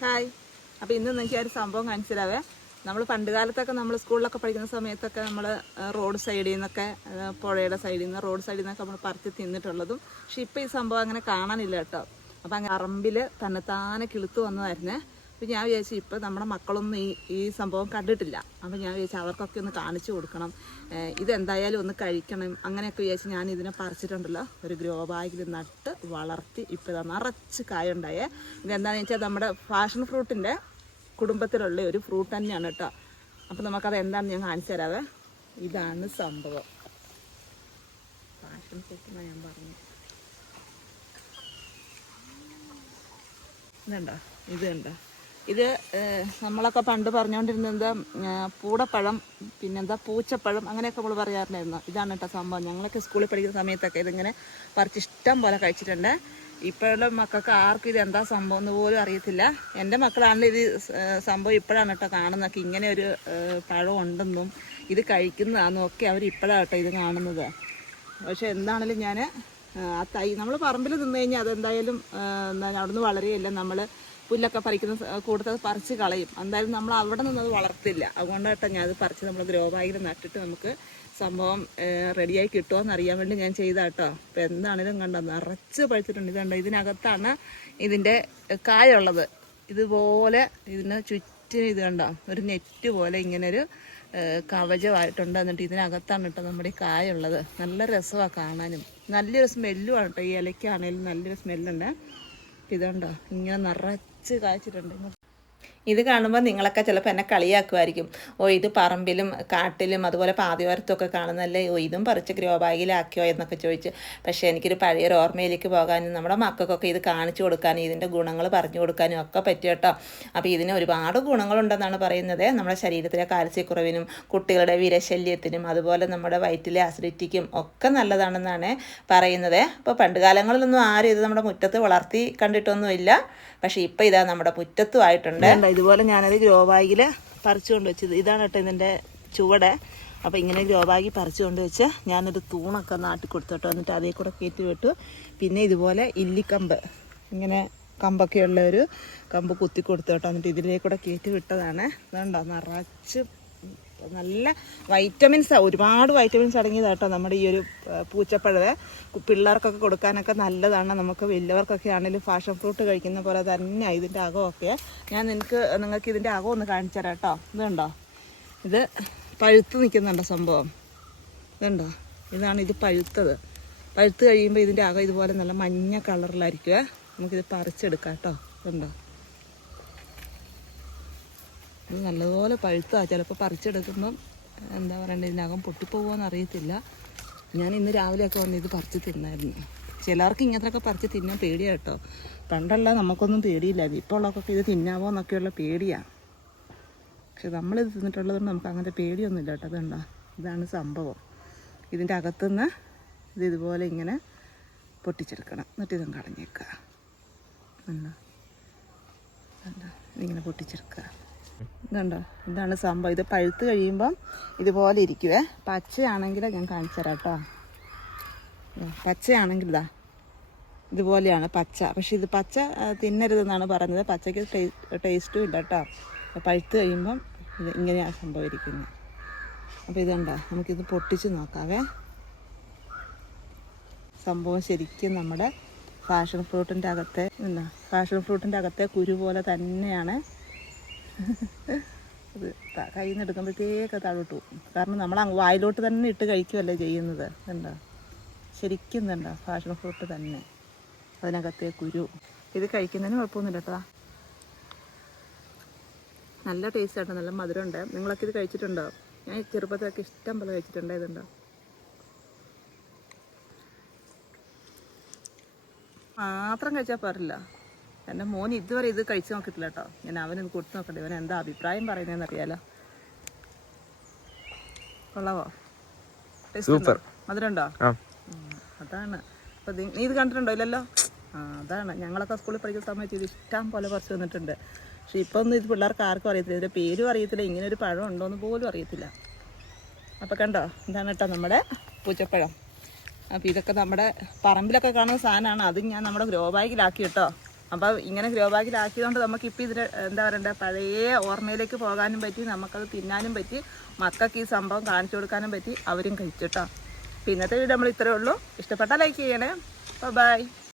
Hi. അപ്പോൾ ഇന്ന് നിങ്ങൾക്ക് ഒരു സംഭവം കാണിച്ചു തരാവേ. നമ്മൾ പണ്ട് കാലത്തൊക്കെ നമ്മൾ സ്കൂളിലൊക്കെ പഠിക്കുന്ന സമയത്തൊക്കെ നമ്മൾ റോഡ് സൈഡിൽ നിന്നൊക്കെ പുഴയുടെ സൈഡിൽ നിന്ന് റോഡ് സൈഡിൽ നിന്നൊക്കെ നമ്മൾ പറിച്ച് തിന്നിട്ടുള്ളതും. പക്ഷെ ഇപ്പോൾ ഈ സംഭവം അങ്ങനെ കാണാനില്ല കേട്ടോ. അപ്പോൾ അങ്ങനെ പറമ്പിൽ തന്നെത്താനെ കിളുത്ത് വന്നതായിരുന്നേ. അപ്പോൾ ഞാൻ വിചാരിച്ചു ഇപ്പോൾ നമ്മുടെ മക്കളൊന്നും ഈ സംഭവം കണ്ടിട്ടില്ല. അപ്പോൾ ഞാൻ വിചാരിച്ചു അവർക്കൊക്കെ ഒന്ന് കാണിച്ചു കൊടുക്കണം, ഇതെന്തായാലും ഒന്ന് കഴിക്കണം, അങ്ങനെയൊക്കെ വിചാരിച്ച് ഞാൻ ഇതിനെ പറിച്ചിട്ടുണ്ടല്ലോ. ഒരു ഗ്രോ ബാഗിൽ നട്ട് വളർത്തി ഇപ്പോൾ ഇതാ നിറച്ച് കായുണ്ടായേ. ഇതെന്താണെന്ന് വെച്ചാൽ നമ്മുടെ പാഷൻ ഫ്രൂട്ടിൻ്റെ കുടുംബത്തിലുള്ള ഒരു ഫ്രൂട്ട് തന്നെയാണ് കേട്ടോ. അപ്പോൾ നമുക്കത് എന്താണെന്ന് ഞാൻ കാണിച്ചു തരാവേ. ഇതാണ് സംഭവം. പാഷൻ ഫ്രൂട്ട് എന്നാണ് ഞാൻ പറഞ്ഞു. ഇതുണ്ടോ, ഇത് കണ്ടോ, ഇത് നമ്മളൊക്കെ പണ്ട് പറഞ്ഞുകൊണ്ടിരുന്നത് എന്താ പൂടപ്പഴം, പിന്നെന്താ പൂച്ചപ്പഴം, അങ്ങനെയൊക്കെ നമ്മൾ പറയാറുണ്ടായിരുന്നു. ഇതാണ് കേട്ടോ സംഭവം. ഞങ്ങളൊക്കെ സ്കൂളിൽ പഠിക്കുന്ന സമയത്തൊക്കെ ഇതിങ്ങനെ പറിച്ച് ഇഷ്ടം പോലെ കഴിച്ചിട്ടുണ്ട്. ഇപ്പോഴുള്ള മക്കൾക്ക് ആർക്കും ഇത് എന്താ സംഭവം എന്ന് പോലും അറിയത്തില്ല. എൻ്റെ മക്കളാണെങ്കിൽ ഇത് സംഭവം ഇപ്പോഴാണ് കേട്ടോ കാണുന്നതൊക്കെ. ഇങ്ങനെ ഒരു പഴം ഉണ്ടെന്നും ഇത് കഴിക്കുന്നതാണെന്നും ഒക്കെ അവർ ഇപ്പോഴാണ് കേട്ടോ ഇത് കാണുന്നത്. പക്ഷെ എന്താണെങ്കിലും ഞാൻ ആ തൈ നമ്മൾ പറമ്പിൽ നിന്ന് കഴിഞ്ഞാൽ അതെന്തായാലും അവിടെ നിന്ന് വളരെയല്ല. നമ്മൾ പുല്ലൊക്കെ പറിക്കുന്ന കൂടുതൽ പറിച്ച് കളയും. എന്തായാലും നമ്മൾ അവിടെ നിന്നത് വളർത്തില്ല. അതുകൊണ്ട് കേട്ടോ ഞാനത് പറിച്ച് നമ്മൾ ഗ്രോ ബാഗിൽ നട്ടിട്ട് നമുക്ക് സംഭവം റെഡിയായി കിട്ടുമോ എന്നറിയാൻ വേണ്ടി ഞാൻ ചെയ്ത കേട്ടോ. അപ്പോൾ എന്താണെങ്കിലും കണ്ടോ നിറച്ച് പഴുത്തിട്ടുണ്ട്. ഇതുണ്ടോ, ഇതിനകത്താണ് ഇതിൻ്റെ കായുള്ളത്. ഇതുപോലെ ഇതിന് ചുറ്റും ഇത് കണ്ടോ ഒരു നെറ്റ് പോലെ ഇങ്ങനൊരു കവചമായിട്ടുണ്ട്. എന്നിട്ട് ഇതിനകത്താണ് കേട്ടോ നമ്മുടെ ഈ കായുള്ളത്. നല്ല രസമാണ് കാണാനും, നല്ലൊരു സ്മെല്ലുമാണ് കേട്ടോ. ഈ ഇലയ്ക്കാണേലും നല്ലൊരു സ്മെല്ലുണ്ട്. ഇതുണ്ടോ ഇങ്ങനെ നിറച്ച് കായ്ച്ചിട്ടുണ്ട്. ഇത് കാണുമ്പോൾ നിങ്ങളൊക്കെ ചിലപ്പോൾ എന്നെ കളിയാക്കുമായിരിക്കും. ഇത് പറമ്പിലും കാട്ടിലും അതുപോലെ പാതിവാരത്തൊക്കെ കാണുന്നല്ലേ, ഇതും പറിച്ച് ഗ്രോ ബാഗിലാക്കിയോ എന്നൊക്കെ ചോദിച്ച്. പക്ഷേ എനിക്കൊരു പഴയൊരു ഓർമ്മയിലേക്ക് പോകാനും നമ്മുടെ മക്കൾക്കൊക്കെ ഇത് കാണിച്ചു കൊടുക്കാനും ഇതിൻ്റെ ഗുണങ്ങൾ പറഞ്ഞു കൊടുക്കാനും ഒക്കെ പറ്റും കേട്ടോ. അപ്പോൾ ഇതിന് ഒരുപാട് ഗുണങ്ങളുണ്ടെന്നാണ് പറയുന്നത്. നമ്മുടെ ശരീരത്തിലെ കാൽസ്യക്കുറവിനും കുട്ടികളുടെ വിരശല്യത്തിനും അതുപോലെ നമ്മുടെ വയറ്റിലെ അസിഡിറ്റിക്കും ഒക്കെ നല്ലതാണെന്നാണ് പറയുന്നത്. അപ്പോൾ പണ്ട് കാലങ്ങളിലൊന്നും ആരും ഇത് നമ്മുടെ മുറ്റത്ത് വളർത്തി കണ്ടിട്ടൊന്നുമില്ല. പക്ഷേ ഇപ്പോൾ ഇതാ നമ്മുടെ മുറ്റത്തുമായിട്ടുണ്ട്. ഇതുപോലെ ഞാനത് ഗ്രോ ബാഗിൽ പറിച്ചു കൊണ്ട് വെച്ചത്. ഇതാണ് കേട്ടോ ഇതിൻ്റെ ചുവട്. അപ്പോൾ ഇങ്ങനെ ഗ്രോ ബാഗിൽ പറിച്ചു കൊണ്ട് വെച്ച് ഞാനൊരു തൂണൊക്കെ നാട്ടി കൊടുത്തോട്ടോ. എന്നിട്ട് അതേ കൂടെ കയറ്റി വിട്ടു. പിന്നെ ഇതുപോലെ ഇല്ലിക്കമ്പ്, ഇങ്ങനെ കമ്പൊക്കെയുള്ള ഒരു കമ്പ് കുത്തി കൊടുത്തോട്ടോ. എന്നിട്ട് ഇതിലേക്കൂടെ കയറ്റി വിട്ടതാണ്. അതുകൊണ്ടോ നിറച്ച് നല്ല വൈറ്റമിൻസാണ്, ഒരുപാട് വൈറ്റമിൻസ് അടങ്ങിയതാട്ടോ നമ്മുടെ ഈ ഒരു പൂച്ചപ്പഴവേ. പിള്ളേർക്കൊക്കെ കൊടുക്കാനൊക്കെ നല്ലതാണ്. നമുക്ക് വലിയവർക്കൊക്കെ ആണെങ്കിലും പാഷൻ ഫ്രൂട്ട് കഴിക്കുന്ന പോലെ തന്നെ ഇതിൻ്റെ അകമൊക്കെ. ഞാൻ നിങ്ങൾക്ക് ഇതിൻ്റെ അകം ഒന്ന് കാണിച്ചു തരാം കേട്ടോ. ഇതുണ്ടോ, ഇത് പഴുത്ത് നിൽക്കുന്നുണ്ടോ സംഭവം. ഇതുണ്ടോ, ഇതാണ് ഇത് പഴുത്തത്. പഴുത്ത് കഴിയുമ്പോൾ ഇതിൻ്റെ അകം ഇതുപോലെ നല്ല മഞ്ഞ കളറിലായിരിക്കുമേ. നമുക്കിത് പറിച്ചെടുക്കാം കേട്ടോ. ഇതുണ്ടോ, ഇത് നല്ലപോലെ പഴുത്താണ്. ചിലപ്പോൾ പറിച്ചെടുക്കുമ്പം എന്താ പറയണ്ടത്, ഇതിനകം പൊട്ടിപ്പോകുമോയെന്ന് അറിയത്തില്ല. ഞാൻ ഇന്ന് രാവിലെയൊക്കെ വന്ന് ഇത് പറിച്ച് തിന്നായിരുന്നു. ചിലർക്ക് ഇങ്ങനത്തെയൊക്കെ പറിച്ച് തിന്നാൻ പേടിയാണ് കേട്ടോ. പണ്ടല്ല നമുക്കൊന്നും പേടിയില്ലായിരുന്നു. ഇപ്പോൾ ഉള്ളവർക്കൊക്കെ ഇത് തിന്നാമോ എന്നൊക്കെയുള്ള പേടിയാണ്. പക്ഷെ നമ്മളിത് തിന്നിട്ടുള്ളതുകൊണ്ട് നമുക്ക് അങ്ങനത്തെ പേടിയൊന്നുമില്ല കേട്ടോ. അതുണ്ടോ, ഇതാണ് സംഭവം. ഇതിൻ്റെ അകത്തുനിന്ന് ഇതുപോലെ ഇങ്ങനെ പൊട്ടിച്ചെടുക്കണം. എന്നിട്ട് ഇതും കളഞ്ഞേക്കുക. ഉണ്ടോ, ഇതിങ്ങനെ പൊട്ടിച്ചെടുക്കുക. ഇതുണ്ടോ, ഇതാണ് സംഭവം. ഇത് പഴുത്ത് കഴിയുമ്പം ഇതുപോലെ ഇരിക്കുവേ. പച്ചയാണെങ്കിൽ ഞാൻ കാണിച്ചു തരാം കേട്ടോ. പച്ചയാണെങ്കിൽ ഇതാ ഇതുപോലെയാണ് പച്ച. പക്ഷെ ഇത് പച്ച തിന്നരുതെന്നാണ് പറഞ്ഞത്. പച്ചയ്ക്ക് ടേസ്റ്റും ഇല്ല കേട്ടോ. പഴുത്ത് കഴിയുമ്പം ഇത് ഇങ്ങനെയാണ് സംഭവം ഇരിക്കുന്നത്. അപ്പോൾ ഇതുണ്ടോ, നമുക്കിത് പൊട്ടിച്ച് നോക്കാവേ. സംഭവം ശരിക്കും നമ്മുടെ പാഷൻ ഫ്രൂട്ടിൻ്റെ അകത്തെ പാഷൻ ഫ്രൂട്ടിൻ്റെ അകത്തെ കുരു പോലെ തന്നെയാണ്. അത് കയ്യിൽ നിന്ന് എടുക്കുമ്പോഴത്തേക്ക് താഴോട്ട് പോകും. കാരണം നമ്മൾ വായിലോട്ട് തന്നെ ഇട്ട് കഴിക്കുമല്ലേ ചെയ്യുന്നത്. എന്താ ശരിക്കും എന്താ പാഷൻ ഫ്രൂട്ട് തന്നെ, അതിനകത്തെ കുരു. ഇത് കഴിക്കുന്നതിന് കുഴപ്പമൊന്നുമില്ല കേട്ടോ. നല്ല ടേസ്റ്റ് ആട്ടോ, നല്ല മധുരമുണ്ട്. നിങ്ങളൊക്കെ ഇത് കഴിച്ചിട്ടുണ്ടോ? ഞാൻ ചെറുപ്പത്തിലൊക്കെ ഇഷ്ടം പോലെ കഴിച്ചിട്ടുണ്ട്. ഇതുണ്ടോ, മാത്രം കഴിച്ചാൽ പാടില്ല. എൻ്റെ മോൻ ഇതുവരെ ഇത് കഴിച്ച് നോക്കിയിട്ടില്ല കേട്ടോ. ഞാൻ അവനത് കൊടുത്ത് നോക്കട്ടെ, ഇവൻ എന്താ അഭിപ്രായം പറയുന്നതെന്ന് അറിയാലോ. കൊള്ളാവോ? സൂപ്പർ. മധുരമുണ്ടോ? അതാണ്. അപ്പോൾ നീ ഇത് കണ്ടിട്ടുണ്ടോ? ഇല്ലല്ലോ. അതാണ്. ഞങ്ങളൊക്കെ സ്കൂളിൽ പഠിക്കുന്ന സമയത്ത് ഇത് ഇഷ്ടം പോലെ പറിച്ച് വന്നിട്ടുണ്ട്. പക്ഷെ ഇപ്പോൾ ഒന്നും ഇത് പിള്ളേർക്ക് ആർക്കും അറിയത്തില്ല. ഇതിൻ്റെ പേരും അറിയത്തില്ല, ഇങ്ങനെ ഒരു പഴം ഉണ്ടോയെന്ന് പോലും അറിയത്തില്ല. അപ്പോൾ കണ്ടോ, ഇതാണ് കേട്ടോ നമ്മുടെ പൂച്ചപ്പഴം. അപ്പോൾ ഇതൊക്കെ നമ്മുടെ പറമ്പിലൊക്കെ കാണുന്ന സാധനമാണ്. അതും ഞാൻ നമ്മുടെ ഗ്രോ ബാഗിലാക്കി കേട്ടോ. അപ്പോൾ ഇങ്ങനെ ഗ്രോ ബാഗിലാക്കിയതുകൊണ്ട് നമുക്കിപ്പോൾ ഇതിന് എന്താ പറയണ്ടേ, പഴയ ഓർമ്മയിലേക്ക് പോകാനും പറ്റി, നമുക്കത് തിന്നാനും പറ്റി, മക്കൾക്ക് ഈ സംഭവം കാണിച്ചു കൊടുക്കാനും പറ്റി, അവരും കഴിച്ചിട്ടോ. അപ്പോൾ ഇന്നത്തെ വീഡിയോ നമ്മൾ ഇത്രയേ ഉള്ളൂ. ഇഷ്ടപ്പെട്ടാൽ ലൈക്ക് ചെയ്യണേ. ബൈ.